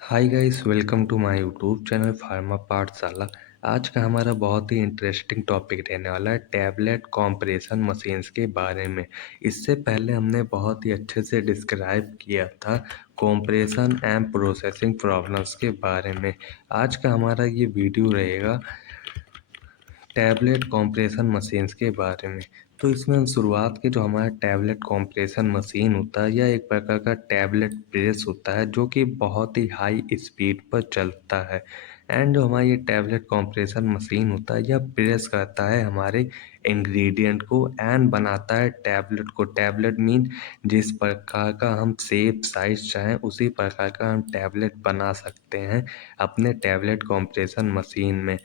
Hi guys, welcome to my YouTube channel Pharma Pathshala. आज का हमारा बहुत ही इंटरेस्टिंग टॉपिक रहने वाला है टैबलेट कॉम्प्रेशन मशीन्स के बारे में। इससे पहले हमने बहुत ही अच्छे से डिस्क्राइब किया था कॉम्प्रेशन एंड प्रोसेसिंग प्रॉब्लम्स के बारे में। आज का हमारा ये वीडियो रहेगा टैबलेट कॉम्प्रेशन मशीन्स के बारे में। तो इसमें हम शुरुआत के जो हमारा टैबलेट कॉम्प्रेशन मशीन होता है, यह एक प्रकार का टैबलेट प्रेस होता है जो कि बहुत ही हाई स्पीड पर चलता है। एंड जो हमारा ये टैबलेट कॉम्प्रेशन मशीन होता है, यह प्रेस करता है हमारे इंग्रेडिएंट को एंड बनाता है टैबलेट को। टैबलेट मीन जिस प्रकार का हम शेप साइज चाहें उसी प्रकार का हम टैबलेट बना सकते हैं अपने टैबलेट कॉम्प्रेशन मशीन में।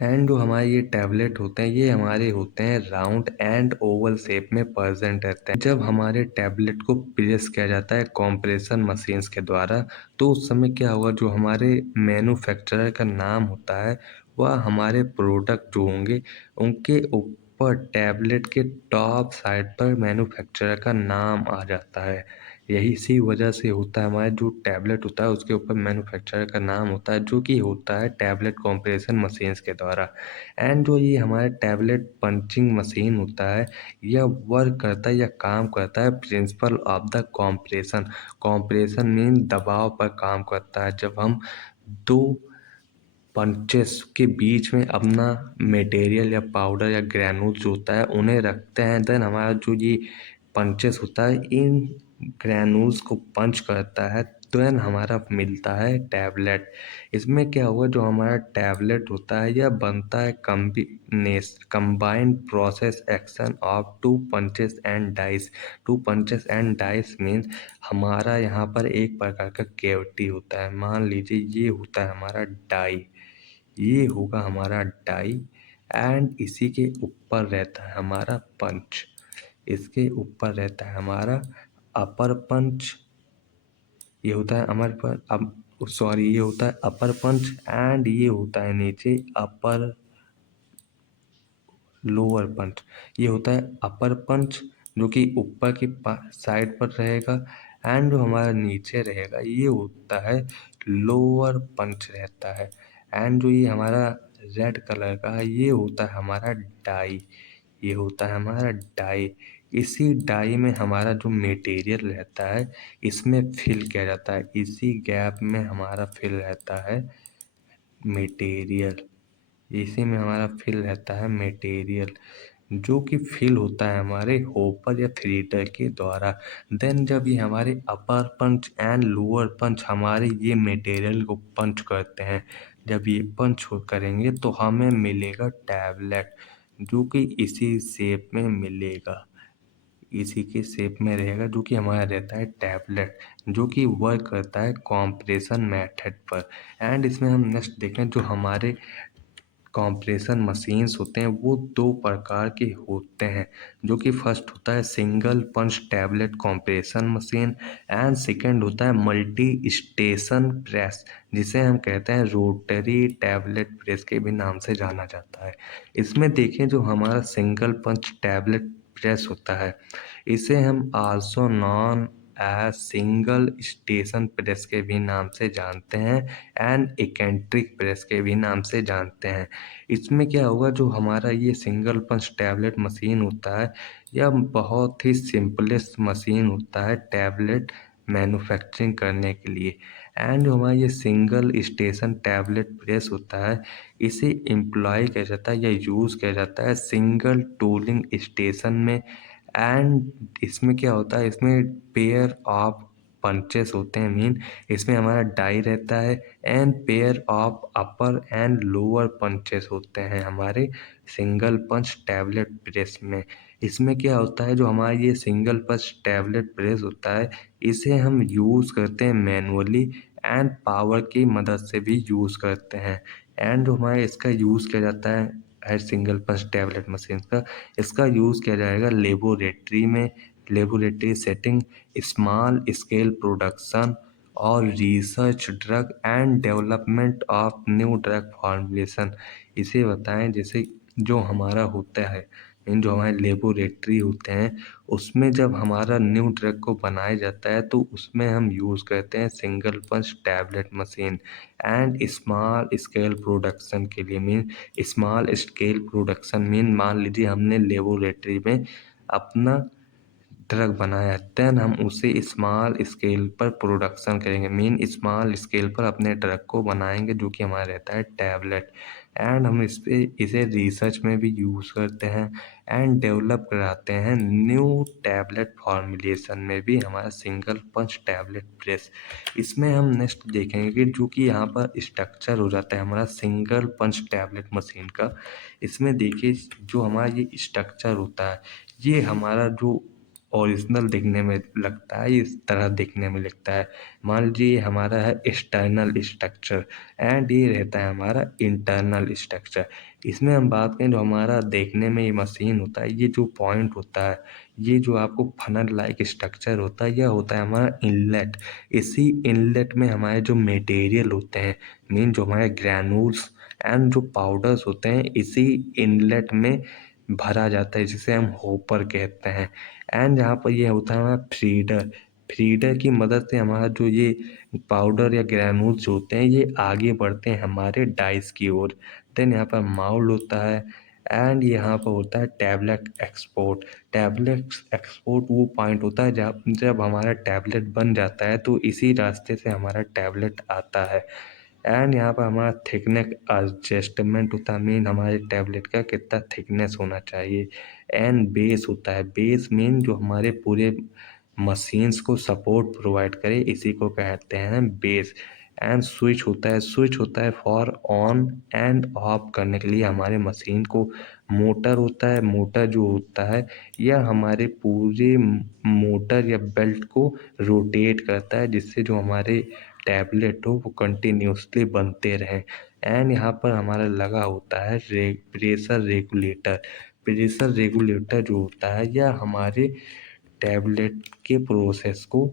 एंड जो हमारे ये टैबलेट होते हैं, ये हमारे होते हैं राउंड एंड ओवल शेप में प्रेजेंट रहते हैं। जब हमारे टैबलेट को प्रेस किया जाता है कॉम्प्रेशन मशीन्स के द्वारा, तो उस समय क्या होगा, जो हमारे मैन्युफैक्चरर का नाम होता है वह हमारे प्रोडक्ट जो होंगे उनके ऊपर टैबलेट के टॉप साइड पर मैन्युफैक्चरर का नाम आ जाता है। यही इसी वजह से होता है, हमारा जो टैबलेट होता है उसके ऊपर मैन्युफैक्चरर का नाम होता है, जो कि होता है टैबलेट कॉम्प्रेशन मशीन्स के द्वारा। एंड जो ये हमारा टैबलेट पंचिंग मशीन होता है, यह वर्क करता है या काम करता है principle of the compression. Compression mean दबाव पर काम करता है। जब हम दो पंचेस के बीच में अपना मटेरियल या पाउडर या ग्रैनुल जो होता है उन्हें रखते हैं, देन हमारा जो ये पंचेस होता है इन ग्रैनुल्स को पंच करता है, देन हमारा मिलता है टैबलेट। इसमें क्या हुआ, जो हमारा टैबलेट होता है यह बनता है combined process action of two punches and dies. Two punches and dies means हमारा यहाँ पर एक प्रकार का कैविटी होता है। मान लीजिए ये होता है हमारा डाई, ये होगा हमारा डाई एंड इसी के ऊपर रहता है हमारा पंच। इसके ऊपर रहता है हमारा अपर पंच, ये होता है हमारे पर अब सॉरी ये होता है अपर पंच एंड ये होता है नीचे अपर लोअर पंच। ये होता है अपर पंच जो कि ऊपर की साइड पर रहेगा, एंड जो हमारा नीचे रहेगा ये होता है लोअर पंच रहता है। एंड जो ये हमारा रेड कलर का है ये होता है हमारा डाई, ये होता है हमारा डाई। इसी डाई में हमारा जो मटेरियल रहता है इसमें फिल किया जाता है, इसी गैप में हमारा फिल रहता है मटेरियल, इसी में हमारा फिल रहता है मटेरियल, जो कि फिल होता है हमारे होपर या थ्रीटर के द्वारा। देन जब ये हमारे अपर पंच एंड लोअर पंच हमारे ये मटेरियल को पंच करते हैं, जब ये पंच करेंगे तो हमें मिलेगा टैबलेट, जो कि इसी शेप में मिलेगा, इसी के शेप में रहेगा, जो कि हमारा रहता है टैबलेट, जो कि वर्क करता है कॉम्प्रेशन मेथड पर। एंड इसमें हम नेक्स्ट देखें, जो हमारे कॉम्प्रेशन मशीन्स होते हैं वो दो प्रकार के होते हैं, जो कि फर्स्ट होता है single punch tablet compression machine and second होता है मल्टी स्टेशन प्रेस, जिसे हम कहते हैं रोटरी टैबलेट प्रेस के भी नाम से जाना जाता है। इसमें देखें, जो हमारा सिंगल पंच टैबलेट प्रेस होता है इसे हम also known as single station press के भी नाम से जानते हैं एंड इकेंट्रिक प्रेस के भी नाम से जानते हैं। इसमें क्या होगा, जो हमारा ये सिंगल पंच टैबलेट मशीन होता है यह बहुत ही सिंपलेस्ट मशीन होता है टैबलेट मैन्युफैक्चरिंग करने के लिए। एंड जो हमारा ये सिंगल स्टेशन टैबलेट प्रेस होता है इसे एम्प्लॉय किया जाता है या यूज़ किया जाता है सिंगल टूलिंग स्टेशन में। एंड इसमें क्या होता है, इसमें पेयर ऑफ पंचेस होते हैं, मीन इसमें हमारा डाई रहता है and pair of upper and lower punches होते हैं हमारे सिंगल पंच टैबलेट प्रेस में। इसमें क्या होता है, जो हमारा ये सिंगल पंच टैबलेट प्रेस होता है इसे हम यूज़ करते हैं मैनुअली एंड पावर की मदद से भी यूज़ करते हैं। एंड जो हमारा इसका यूज़ किया जाता है सिंगल पंच टैबलेट मशीन का, इसका यूज़ किया जाएगा लेबोरेटरी में, laboratory setting, small scale production और research drug and development of new drug formulation. इसे बताएं, जैसे जो हमारा होता है मीन जो हमारे लेबोरेटरी होते हैं, उसमें जब हमारा न्यू ड्रग को बनाया जाता है तो उसमें हम यूज़ करते हैं single punch tablet machine and small scale production के लिए। Mean small scale production mean मान लीजिए हमने लेबोरेटरी में अपना ड्रग बनाया, देन हम उसे स्मॉल स्केल पर प्रोडक्शन करेंगे। मीन स्मॉल स्केल पर अपने ड्रग को बनाएंगे जो कि हमारा रहता है टैबलेट। एंड हम इसे रिसर्च में भी यूज़ करते हैं एंड डेवलप कराते हैं न्यू टैबलेट फॉर्मुलेशन में भी हमारा सिंगल पंच टैबलेट प्रेस। इसमें हम नेक्स्ट देखेंगे कि जो कि यहाँ पर स्ट्रक्चर हो जाता है हमारा सिंगल पंच टैबलेट मशीन का। इसमें देखिए जो हमारा ये स्ट्रक्चर होता है, ये हमारा जो ओरिजिनल दिखने में लगता है, इस तरह दिखने में लगता है। मान लीजिए ये हमारा है एक्सटर्नल स्ट्रक्चर एंड ये रहता है हमारा इंटरनल स्ट्रक्चर। इसमें हम बात करें जो हमारा देखने में ये मशीन होता है, ये जो पॉइंट होता है, ये जो आपको फनल लाइक स्ट्रक्चर होता है, यह होता है हमारा इनलेट। इसी इनलेट में हमारे जो मटेरियल होते हैं, मीन जो हमारे ग्रैनुल्स एंड जो पाउडर्स होते हैं, इसी इनलेट में भरा जाता है, जिसे हम होपर कहते हैं। एंड यहाँ पर ये होता है हमारा फीडर। फीडर की मदद से हमारा जो ये पाउडर या ग्रैनुल्स होते हैं, ये आगे बढ़ते हैं हमारे डाइस की ओर। देन यहाँ पर माउल्ड होता है एंड यहाँ पर होता है टैबलेट एक्सपोर्ट। टैबलेट एक्सपोर्ट वो पॉइंट होता है जब जब हमारा टैबलेट बन जाता है, तो इसी रास्ते से हमारा टैबलेट आता है। एंड यहाँ पर हमारा थिकनेस एडजस्टमेंट होता है, मीन हमारे टैबलेट का कितना थिकनेस होना चाहिए। एंड बेस होता है, बेस मीन जो हमारे पूरे मशीन्स को सपोर्ट प्रोवाइड करे, इसी को कहते हैं बेस। एंड स्विच होता है, स्विच होता है फॉर ऑन एंड ऑफ करने के लिए हमारे मशीन को। मोटर होता है, मोटर जो होता है यह हमारे पूरे मोटर या बेल्ट को रोटेट करता है, जिससे जो हमारे टैबलेट हो वो कंटिन्यूसली बनते रहें। एंड यहाँ पर हमारा लगा होता है प्रेशर रेगुलेटर। प्रेशर रेगुलेटर जो होता है यह हमारे टैबलेट के प्रोसेस को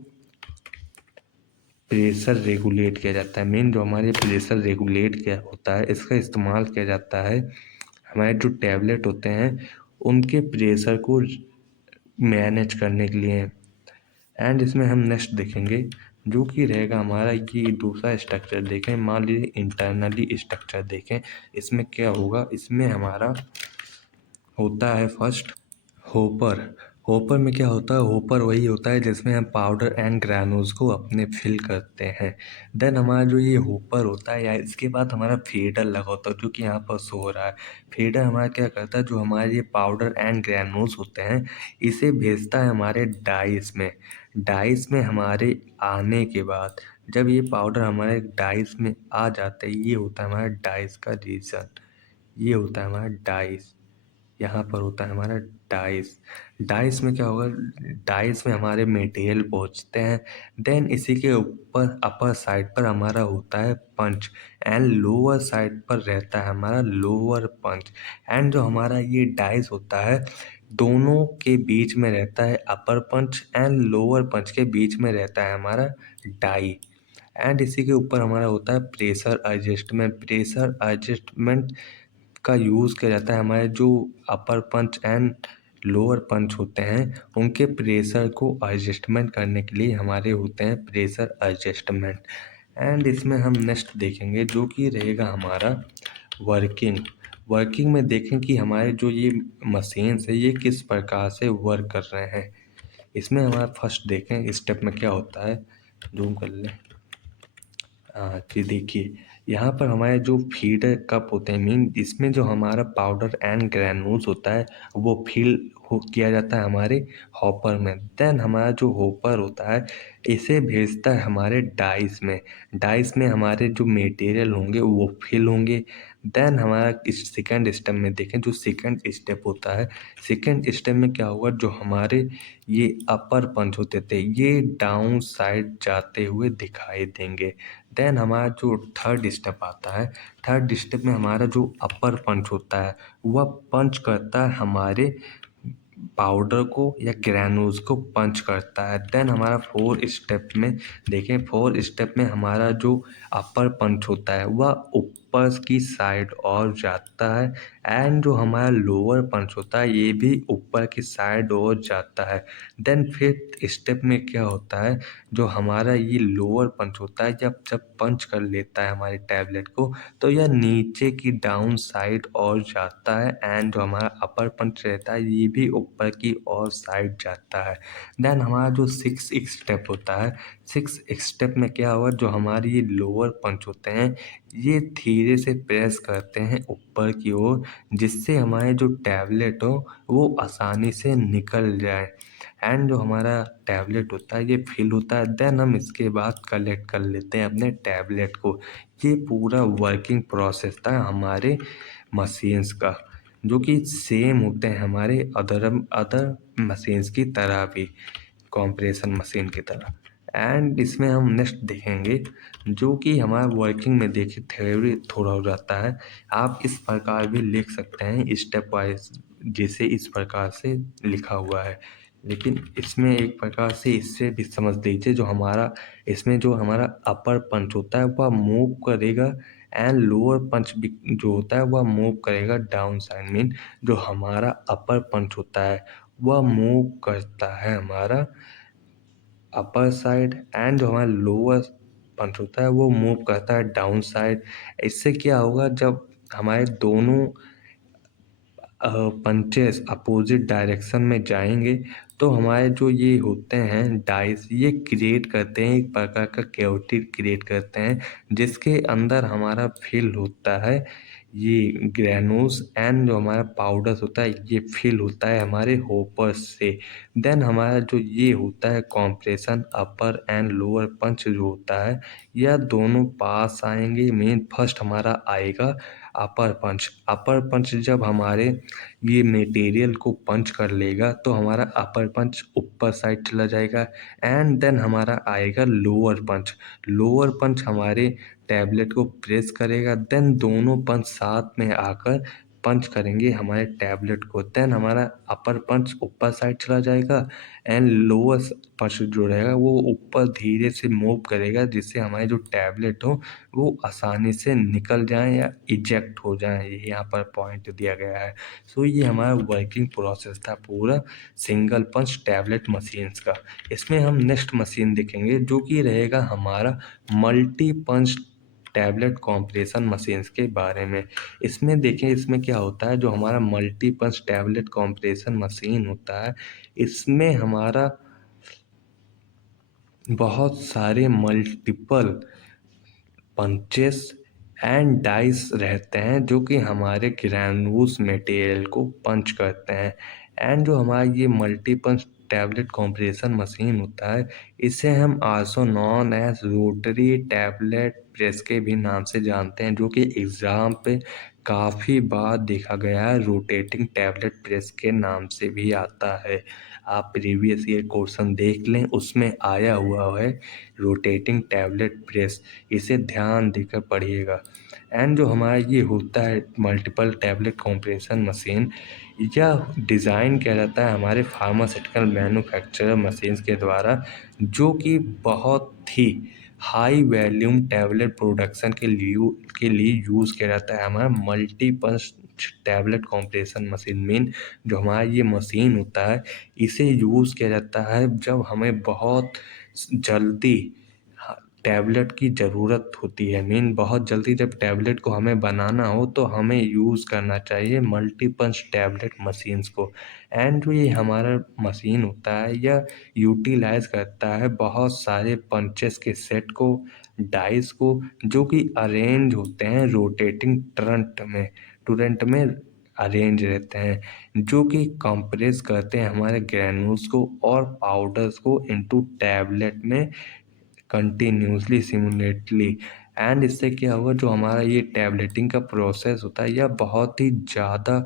प्रेशर रेगुलेट किया जाता है। मेन जो हमारे प्रेशर रेगुलेट किया होता है, इसका इस्तेमाल किया जाता है हमारे जो टैबलेट होते हैं उनके प्रेशर को मैनेज करने के लिए। एंड इसमें हम नेक्स्ट देखेंगे जो कि रहेगा हमारा ये दूसरा स्ट्रक्चर। देखें, मान लीजिए इंटरनली स्ट्रक्चर देखें, इसमें क्या होगा, इसमें हमारा होता है फर्स्ट होपर। होपर में क्या होता है, होपर वही होता है जिसमें हम पाउडर एंड ग्रैनुल्स को अपने फिल करते हैं। देन हमारा जो ये होपर होता है या इसके बाद हमारा फीडर लगा होता है जो कि यहाँ पर शो हो रहा है। फीडर हमारा क्या करता है, जो हमारे ये पाउडर एंड ग्रैनुल्स होते हैं इसे भेजता है हमारे डाइस में। डाइस में हमारे आने के बाद जब ये पाउडर हमारे डाइस में आ जाते हैं, ये होता है हमारा डाइस का रीजन। ये होता है हमारा डाइस, यहाँ पर होता है हमारा डाइस। डाइस में क्या होगा, डाइस में हमारे मटेरियल पहुँचते हैं। देन इसी के ऊपर अपर साइड पर हमारा होता है पंच एंड लोअर साइड पर रहता है हमारा लोअर पंच। एंड जो हमारा ये डाइस होता है दोनों के बीच में रहता है अपर पंच एंड लोअर पंच के बीच में रहता है हमारा डाई। एंड इसी के ऊपर हमारा होता है प्रेशर एडजस्टमेंट। प्रेशर एडजस्टमेंट का यूज़ किया जाता है हमारे जो अपर पंच एंड लोअर पंच होते हैं उनके प्रेशर को एडजस्टमेंट करने के लिए हमारे होते हैं प्रेशर एडजस्टमेंट। एंड इसमें हम नेक्स्ट देखेंगे जो कि रहेगा हमारा वर्किंग। वर्किंग में देखें कि हमारे जो ये मशीन्स है ये किस प्रकार से वर्क कर रहे हैं। इसमें हमारा फर्स्ट देखें स्टेप में क्या होता है, जूम कर लें। कि देखिए यहाँ पर हमारे जो फीडर कप होते हैं, मीन इसमें जो हमारा पाउडर एंड ग्रैनुल्स होता है वो फिल हो किया जाता है हमारे हॉपर में। देन हमारा जो हॉपर होता है इसे भेजता है हमारे डाइस में। डाइस में हमारे जो मटेरियल होंगे वो फिल होंगे। देन हमारा इस सेकेंड स्टेप में देखें, जो सेकेंड स्टेप होता है, सेकेंड स्टेप में क्या होगा, जो हमारे ये अपर पंच होते थे ये डाउन साइड जाते हुए दिखाई देंगे। देन हमारा जो थर्ड स्टेप आता है, थर्ड स्टेप में हमारा जो अपर पंच होता है वह पंच करता है हमारे पाउडर को या ग्रैनुल्स को पंच करता है। देन हमारा फोर्थ स्टेप में देखें, फोर्थ स्टेप में हमारा जो अपर पंच होता है वह ऊपर की साइड और जाता है एंड जो हमारा लोअर पंच होता है ये भी ऊपर की साइड और जाता है। देन फिफ्थ स्टेप में क्या होता है, जो हमारा ये लोअर पंच होता है जब जब पंच कर लेता है हमारे टैबलेट को तो यह नीचे की डाउन साइड और जाता है एंड जो हमारा अपर पंच रहता है ये भी ऊपर की और साइड जाता है। देन हमारा जो सिक्स स्टेप होता है, सिक्स स्टेप में क्या हुआ, जो हमारे ये लोअर पंच होते हैं ये धीरे से प्रेस करते हैं ऊपर की ओर, जिससे हमारे जो टैबलेट हो वो आसानी से निकल जाए एंड जो हमारा टैबलेट होता है ये फिल होता है। देन हम इसके बाद कलेक्ट कर लेते हैं अपने टैबलेट को। ये पूरा वर्किंग प्रोसेस था हमारे मशीन्स का, जो कि सेम होते हैं हमारे अदर अदर मशीन्स की तरह भी, कंप्रेशन मशीन की तरह। एंड इसमें हम नेक्स्ट देखेंगे जो कि हमारा वर्किंग में देखिए थ्योरी थोड़ा हो जाता है। आप इस प्रकार भी लिख सकते हैं स्टेप वाइज, जैसे इस प्रकार से लिखा हुआ है, लेकिन इसमें एक प्रकार से इससे भी समझ लीजिए, जो हमारा इसमें जो हमारा अपर पंच होता है वह मूव करेगा एंड लोअर पंच भी जो होता है वह मूव करेगा डाउन साइड। मीन जो हमारा अपर पंच होता है वह मूव करता है हमारा अपर साइड एंड जो हमारा लोअर पंच होता है वो मूव करता है डाउन साइड। इससे क्या होगा, जब हमारे दोनों पंचेस अपोजिट डायरेक्शन में जाएंगे तो हमारे जो ये होते हैं डाइस ये क्रिएट करते हैं, एक प्रकार का कैविटी क्रिएट करते हैं जिसके अंदर हमारा फिल होता है ये ग्रेनुल्स एंड जो हमारा पाउडर्स होता है ये फिल होता है हमारे होपर्स से। देन हमारा जो ये होता है कॉम्प्रेशन अपर एंड लोअर पंच जो होता है यह दोनों पास आएंगे। मेन फर्स्ट हमारा आएगा अपर पंच। अपर पंच जब हमारे ये मटेरियल को पंच कर लेगा तो हमारा अपर पंच ऊपर साइड चला जाएगा एंड देन हमारा आएगा लोअर पंच। लोअर पंच हमारे टैबलेट को प्रेस करेगा, देन दोनों पंच साथ में आकर पंच करेंगे हमारे टैबलेट को। देन हमारा अपर पंच ऊपर साइड चला जाएगा एंड लोअर पंच जो रहेगा वो ऊपर धीरे से मूव करेगा, जिससे हमारे जो टैबलेट हो वो आसानी से निकल जाए या इजेक्ट हो जाए। ये यहाँ पर पॉइंट दिया गया है। सो ये हमारा वर्किंग प्रोसेस था पूरा सिंगल पंच टैबलेट मशीन्स का। इसमें हम नेक्स्ट मशीन देखेंगे जो कि रहेगा हमारा multi punch tablet compression machines के बारे में। इसमें देखें इसमें क्या होता है, जो हमारा multi punch tablet compression machine होता है इसमें हमारा बहुत सारे मल्टीपल पंचेस एंड डाइस रहते हैं जो कि हमारे ग्रैन्यूल्स मटेरियल को पंच करते हैं। एंड जो हमारा ये multi punch tablet compression machine होता है इसे हम also known as rotary tablet press के भी नाम से जानते हैं, जो कि एग्ज़ाम पे काफ़ी बार देखा गया है रोटेटिंग टैबलेट प्रेस के नाम से भी आता है। आप प्रीवियस ईयर क्वेश्चन देख लें उसमें आया हुआ है रोटेटिंग टैबलेट प्रेस, इसे ध्यान देकर पढ़िएगा। एंड जो हमारा ये होता है मल्टीपल टैबलेट कॉम्प्रेशन मशीन, यह डिज़ाइन किया जाता है हमारे फार्मास्यूटिकल मैन्युफैक्चरर मशीन्स के द्वारा, जो कि बहुत ही हाई वैल्यूम टैबलेट प्रोडक्शन के लिए यूज़ किया जाता है हमारा multiples tablet compression machine. Mean जो हमारा ये मशीन होता है इसे यूज़ किया जाता है जब हमें बहुत जल्दी टैबलेट की ज़रूरत होती है। मीन बहुत जल्दी जब टैबलेट को हमें बनाना हो तो हमें यूज़ करना चाहिए मल्टीपंच टैबलेट मशीन्स को। एंड जो ये हमारा मशीन होता है यह यूटिलाइज़ करता है बहुत सारे पंचेस के सेट को, डाइस को, जो कि अरेंज होते हैं रोटेटिंग टुरंट में अरेंज रहते हैं, जो कि कंप्रेस करते हैं हमारे ग्रैन्यूल्स को और पाउडर्स को इनटू टैबलेट में कंटिन्यूसली सिमुलेटली। एंड इससे क्या होगा, जो हमारा ये टैबलेटिंग का प्रोसेस होता है यह बहुत ही ज़्यादा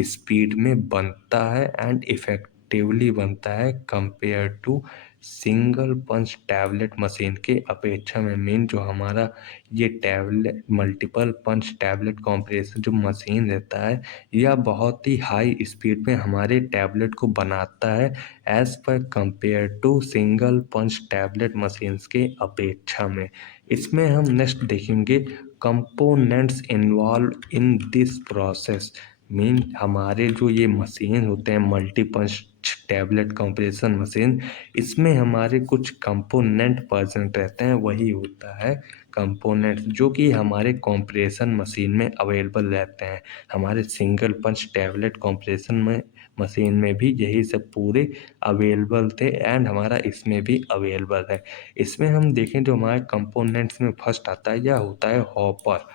स्पीड में बनता है एंड इफ़ेक्टिवली बनता है compare to single punch tablet machine के अपेक्षा में मीन जो हमारा ये tablet multiple punch tablet compressor जो मशीन रहता है, यह बहुत ही हाई स्पीड में हमारे टैबलेट को बनाता है as per compare to single punch tablet machines के अपेक्षा में। इसमें हम नेक्स्ट देखेंगे components involve in this process. Mean हमारे जो ये मशीन होते हैं multi punch tablet compression machine, इसमें हमारे कुछ कंपोनेंट प्रेजेंट रहते हैं, वही होता है कंपोनेंट्स जो कि हमारे कंप्रेशन मशीन में अवेलेबल रहते हैं। हमारे सिंगल पंच टैबलेट कंप्रेशन में मशीन में भी यही सब पूरे अवेलेबल थे एंड हमारा इसमें भी अवेलेबल है। इसमें हम देखें जो हमारे कंपोनेंट्स में फर्स्ट आता है यह होता है हॉपर।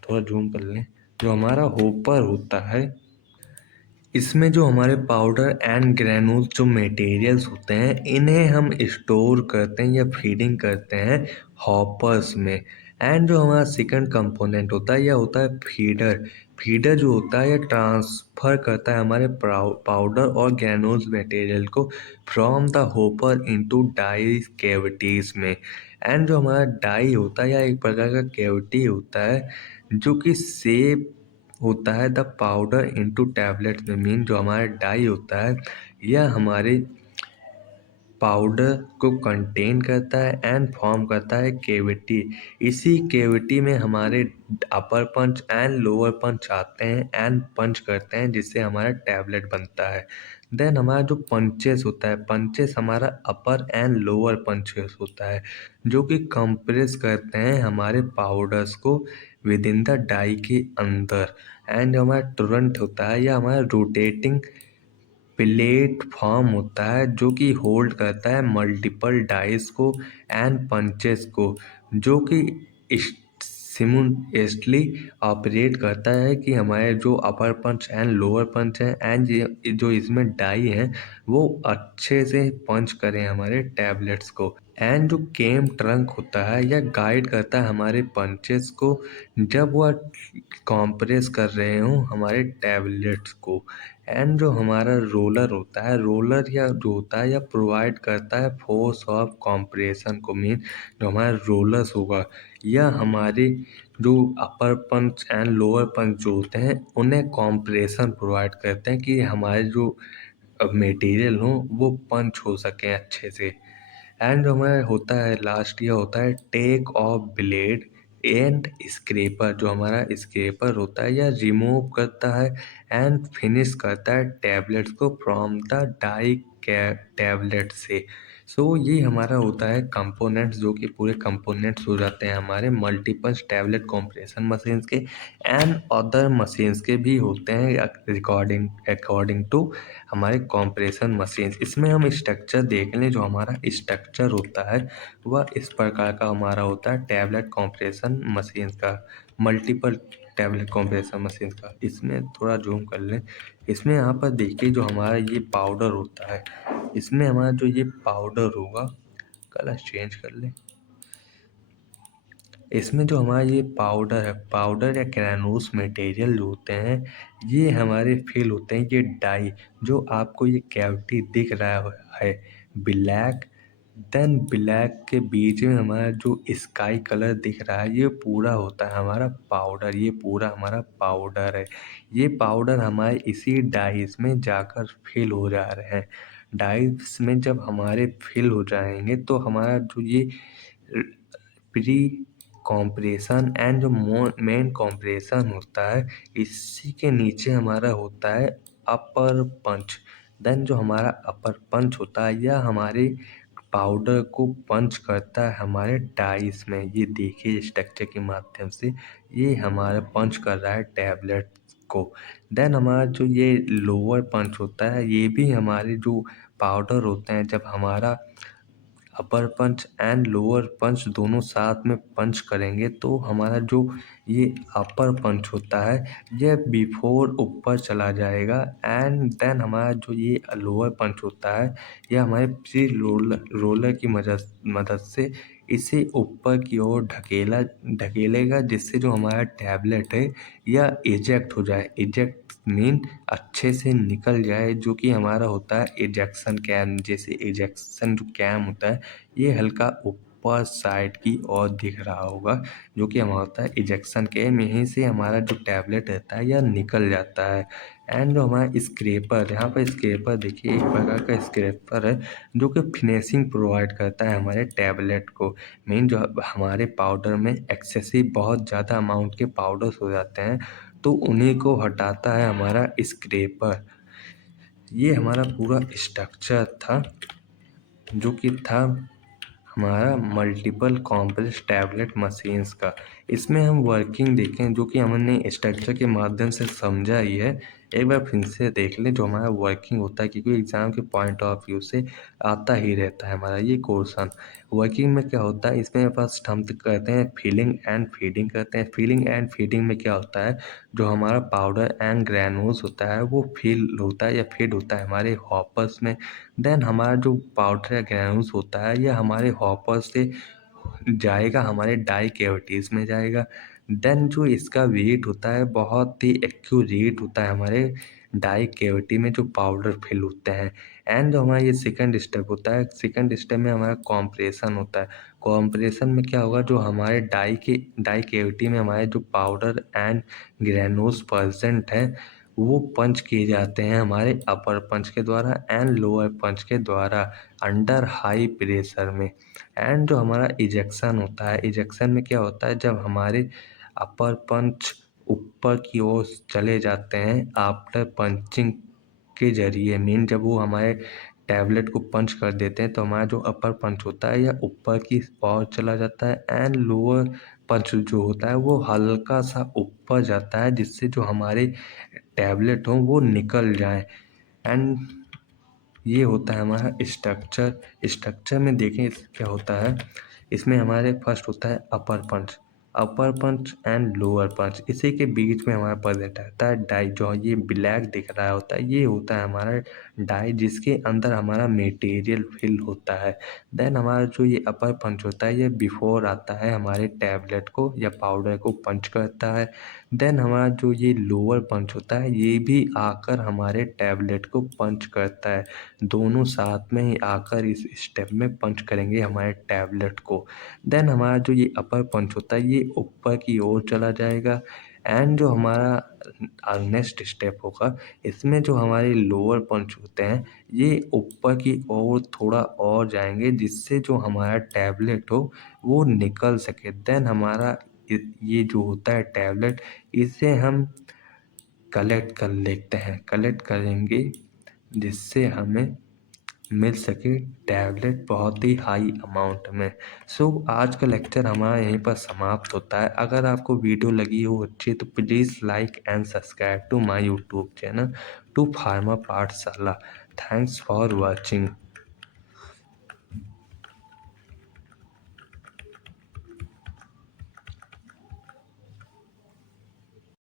थोड़ा जूम कर लें। जो हमारा हॉपर होता है, इसमें जो हमारे पाउडर एंड ग्रेनुल्स जो मटेरियल्स होते हैं इन्हें हम स्टोर करते हैं या फीडिंग करते हैं हॉपर्स में। एंड जो हमारा सेकंड कंपोनेंट होता है यह होता है फीडर। फीडर जो होता है यह ट्रांसफ़र करता है हमारे पाउडर और ग्रेनुल्स मटेरियल को from the hopper into die cavities में। एंड जो हमारा डाई होता है यह एक प्रकार का कैविटी होता है जो कि सेप होता है द पाउडर इनटू टैबलेट्स में। मीन जो हमारा डाई होता है यह हमारे पाउडर को कंटेन करता है एंड फॉर्म करता है कैविटी। इसी कैविटी में हमारे अपर पंच एंड लोअर पंच आते हैं एंड पंच करते हैं जिससे हमारा टैबलेट बनता है। देन हमारा जो पंचेस होता है, पंचेस हमारा अपर एंड लोअर पंचेस होता है जो कि कंप्रेस करते हैं हमारे पाउडर्स को विद इन द डाई के अंदर। एंड हमारा टोरेंट होता है या हमारा रोटेटिंग प्लेटफॉर्म होता है जो कि होल्ड करता है मल्टीपल डाइस को एंड पंचेस को, जो कि सिमुलेटेडली ऑपरेट करता है कि हमारे जो अपर पंच एंड लोअर पंच हैं एंड ये जो इसमें डाई हैं वो अच्छे से पंच करें हमारे टैबलेट्स को। एंड जो केम ट्रंक होता है यह गाइड करता है हमारे पंचेस को जब वह कॉम्प्रेस कर रहे हों हमारे टैबलेट्स को। एंड जो हमारा रोलर होता है, रोलर या जो होता है यह प्रोवाइड करता है फोर्स ऑफ कॉम्प्रेशन को। मीन जो हमारा रोलर्स होगा यह हमारे जो अपर पंच एंड लोअर पंच जो होते हैं उन्हें कॉम्प्रेशन प्रोवाइड करते हैं कि हमारे जो मटेरियल हो वो पंच हो सकें अच्छे से। एंड जो हमारा होता है लास्ट ये होता है take off blade and scraper. जो हमारा स्क्रेपर होता है यह रिमूव करता है एंड फिनिश करता है टैबलेट्स को फ्रॉम द डाई टैबलेट से। सो ये हमारा होता है कंपोनेंट्स जो कि पूरे कंपोनेंट्स हो जाते हैं हमारे मल्टीपल टैबलेट कॉम्प्रेशन मशीन्स के एंड अदर मशीन्स के भी होते हैं रिकॉर्डिंग अकॉर्डिंग टू हमारे कॉम्प्रेशन मशीन्स। इसमें हम स्ट्रक्चर देख लें। जो हमारा स्ट्रक्चर होता है वह इस प्रकार का हमारा होता है टैबलेट कॉम्प्रेशन मशीन्स का, मल्टीपल टैबलेट कॉम्प्रेशन मशीन्स का। इसमें थोड़ा जूम कर लें। इसमें यहाँ पर देखिए जो हमारा ये पाउडर होता है, इसमें हमारा जो ये पाउडर होगा, कलर चेंज कर लें। इसमें जो हमारा ये पाउडर है, पाउडर या ग्रैन्यूल्स मटेरियल जो होते हैं ये हमारे फिल होते हैं ये डाई। जो आपको ये कैविटी दिख रहा है ब्लैक, देन ब्लैक के बीच में हमारा जो स्काई कलर दिख रहा है ये पूरा होता है हमारा पाउडर। ये पूरा हमारा पाउडर है। ये पाउडर हमारे इसी डाइस में जाकर फिल हो जा रहे हैं। डाइस में जब हमारे फिल हो जाएंगे तो हमारा जो ये प्री कॉम्प्रेशन एंड जो मेन कॉम्प्रेशन होता है इसी के नीचे हमारा होता है अपर पंच। देन जो हमारा अपर पंच होता है यह हमारे पाउडर को पंच करता है हमारे डाइस में। ये देखिए स्ट्रक्चर के माध्यम से ये हमारा पंच कर रहा है टैबलेट को। देन हमारा जो ये लोअर पंच होता है ये भी हमारे जो पाउडर होते हैं जब हमारा अपर पंच एंड लोअर पंच दोनों साथ में पंच करेंगे तो हमारा जो ये अपर पंच होता है यह बिफोर ऊपर चला जाएगा एंड देन हमारा जो ये लोअर पंच होता है यह हमारे प्री रोलर की मदद से इसे ऊपर की ओर ढकेलेगा जिससे जो हमारा टैबलेट है यह इजेक्ट हो जाए। इजेक्ट मीन अच्छे से निकल जाए, जो कि हमारा होता है इजेक्शन कैम। जैसे इजेक्शन जो कैम होता है ये हल्का ऊपर साइड की ओर दिख रहा होगा, जो कि हमारा होता है इजेक्शन कैम। यहीं से हमारा जो टैबलेट रहता है यह निकल जाता है। एंड जो हमारा स्क्रैपर, यहाँ पर स्क्रैपर देखिए, एक प्रकार का स्क्रैपर है जो कि फिनिशिंग प्रोवाइड करता है हमारे टैबलेट को। मेन जो हमारे पाउडर में एक्सेसिव बहुत ज़्यादा अमाउंट के पाउडर्स हो जाते हैं तो उन्हीं को हटाता है हमारा स्क्रैपर। ये हमारा पूरा स्ट्रक्चर था, जो कि था हमारा मल्टीपल कॉम्प्लेक्स टैबलेट मशीन्स का। इसमें हम वर्किंग देखें, जो कि हमने स्ट्रक्चर के माध्यम से समझा ही है। एक बार फिर से देख लें जो हमारा वर्किंग होता है, क्योंकि एग्ज़ाम के पॉइंट ऑफ व्यू से आता ही रहता है हमारा ये क्वेश्चन। वर्किंग में क्या होता है, इसमें फर्स्ट हम तो कहते हैं फिलिंग एंड फीडिंग करते हैं। फिलिंग एंड फीडिंग में क्या होता है, जो हमारा पाउडर एंड ग्रैन्यूल्स होता है वो फिल होता है या फीड होता है हमारे हॉपर्स में। देन हमारा जो पाउडर या ग्रैन्यूल्स होता है यह हमारे हॉपर से जाएगा, हमारे डाई कैविटीज़ में जाएगा। देन जो इसका वेट होता है बहुत ही एक्यूरेट होता है हमारे डाई कैविटी में जो पाउडर फिल होते हैं। एंड जो हमारा ये सेकंड स्टेप होता है, सेकंड स्टेप में हमारा कॉम्प्रेशन होता है। कॉम्प्रेशन में क्या होगा, जो हमारे डाई कैविटी में हमारे जो पाउडर एंड ग्रैन्यूल्स प्रेजेंट हैं वो पंच किए जाते हैं हमारे अपर पंच के द्वारा एंड लोअर पंच के द्वारा अंडर हाई प्रेशर में। एंड जो हमारा इजेक्शन होता है, इजेक्शन में क्या होता है, जब हमारे अपर पंच ऊपर की ओर चले जाते हैं आफ्टर पंचिंग के जरिए। मीन जब वो हमारे टैबलेट को पंच कर देते हैं तो हमारा जो अपर पंच होता है यह ऊपर की ओर चला जाता है एंड लोअर पंच जो होता है वो हल्का सा ऊपर जाता है, जिससे जो हमारे टैबलेट हो वो निकल जाए। एंड ये होता है हमारा स्ट्रक्चर। स्ट्रक्चर में देखें क्या होता है, इसमें हमारे फर्स्ट होता है अपर पंच एंड लोअर पंच। इसी के बीच में हमारा प्रेजेंट रहता है डाई। जो ये ब्लैक दिख रहा होता है ये होता है हमारा डाई, जिसके अंदर हमारा मटेरियल फिल होता है। देन हमारा जो ये अपर पंच होता है ये बिफोर आता है हमारे टैबलेट को या पाउडर को पंच करता है। देन हमारा जो ये लोअर पंच होता है ये भी आकर हमारे टैबलेट को पंच करता है। दोनों साथ में ही आकर इस स्टेप में पंच करेंगे हमारे टैबलेट को। देन हमारा जो ये अपर पंच होता है ये ऊपर की ओर चला जाएगा। एंड जो हमारा नेक्स्ट स्टेप होगा, इसमें जो हमारे लोअर पंच होते हैं ये ऊपर की ओर थोड़ा और जाएंगे, जिससे जो हमारा टैबलेट हो वो निकल सके। देन हमारा ये जो होता है टैबलेट, इसे हम कलेक्ट करेंगे जिससे हमें मिल सके टैबलेट बहुत ही हाई अमाउंट में। सो आज का लेक्चर हमारा यहीं पर समाप्त होता है। अगर आपको वीडियो लगी हो अच्छी तो please like and subscribe to my YouTube channel to Pharma Pathshala. Thanks for watching.